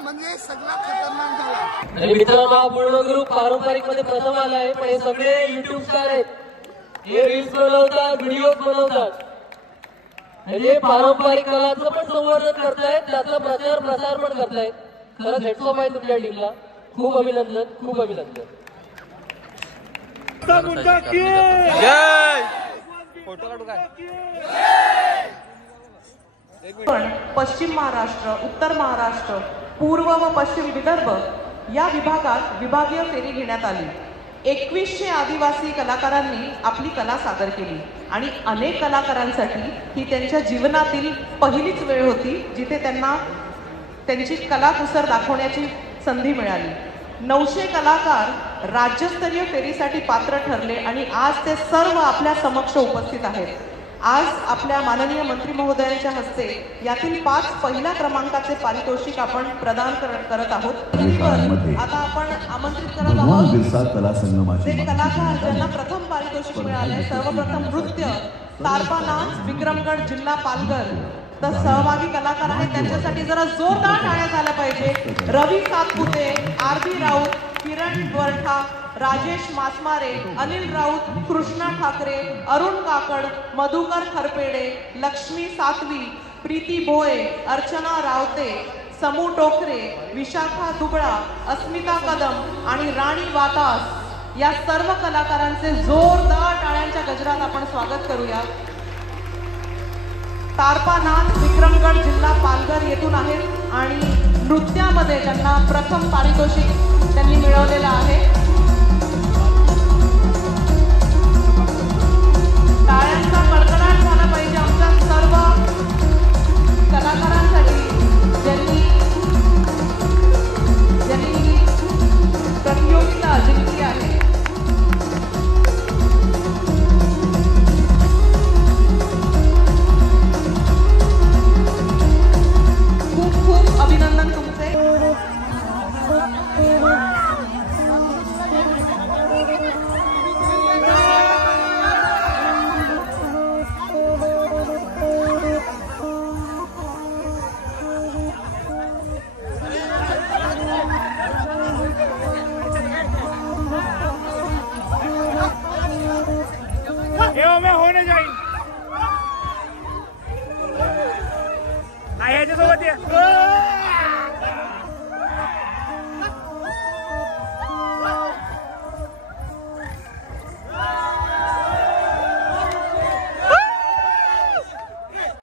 म्हणजे सगळा खतरनाक झाला. आणि मित्रांनो, हा पूर्ण ग्रुप पारंपरिक मध्ये प्रथम आला आहे, पण हे सगळे युट्यूब स्टार आहेत. हे रील्स बनवतात, व्हिडिओ बनवतात, म्हणजे पारंपरिक कलाचं पण संवर्धन करतायत, त्याचा प्रचार प्रसार पण करतायत. खरंच हेड्स ऑफ आहे तुमच्या टीमला. खूप अभिनंदन, खूप अभिनंदन. फोटो काढू काय? पश्चिम महाराष्ट्र, उत्तर महाराष्ट्र, पूर्व व पश्चिम विदर्भ या विभागात विभागीय फेरी घेण्यात आली. 2100 आदिवासी कलाकारांनी आपली कला सादर केली आणि अनेक कलाकारांसाठी ही त्यांच्या जीवनातील पहिलीच वेळ होती जिथे त्यांना त्यांची कलाकुसर दाखवण्याची संधी मिळाली. 900 कलाकार राज्यस्तरीय फेरीसाठी पात्र ठरले आणि आज ते सर्व आपल्या समक्ष उपस्थित आहेत. आज आपल्या माननीय मंत्री महोदयांच्या हस्ते यातील 5 पहिल्या क्रमांकाचे पारितोषिक आपण प्रदान करत आहोत. आता आपण आमंत्रित करत आहोत ते कलाकार ज्यांना प्रथम पारितोषिक मिळाले. सर्वप्रथम नृत्य तारपानाच, विक्रमगड जिल्हा पालघर. तर सहभागी कलाकार आहेत त्यांच्यासाठी जरा जोरदार टाळ्या झाल्या पाहिजे. रवी सातपुते, आरबी राऊत, किरण वरठा, राजेश मासमारे, अनिल राऊत, कृष्णा ठाकरे, अरुण काकड, मधुकर खरपेडे, लक्ष्मी सातवी, प्रीती भोये, अर्चना रावते, समू टोकरे, विशाखा दुबळा, अस्मिता कदम आणि राणी वातास या सर्व कलाकारांचे जोरदार टाळ्यांच्या गजरात आपण स्वागत करूया. तारपानाथ, विक्रमगड जिल्हा पालघर येथून आहेत आणि नृत्यामध्ये त्यांना प्रथम पारितोषिक त्यांनी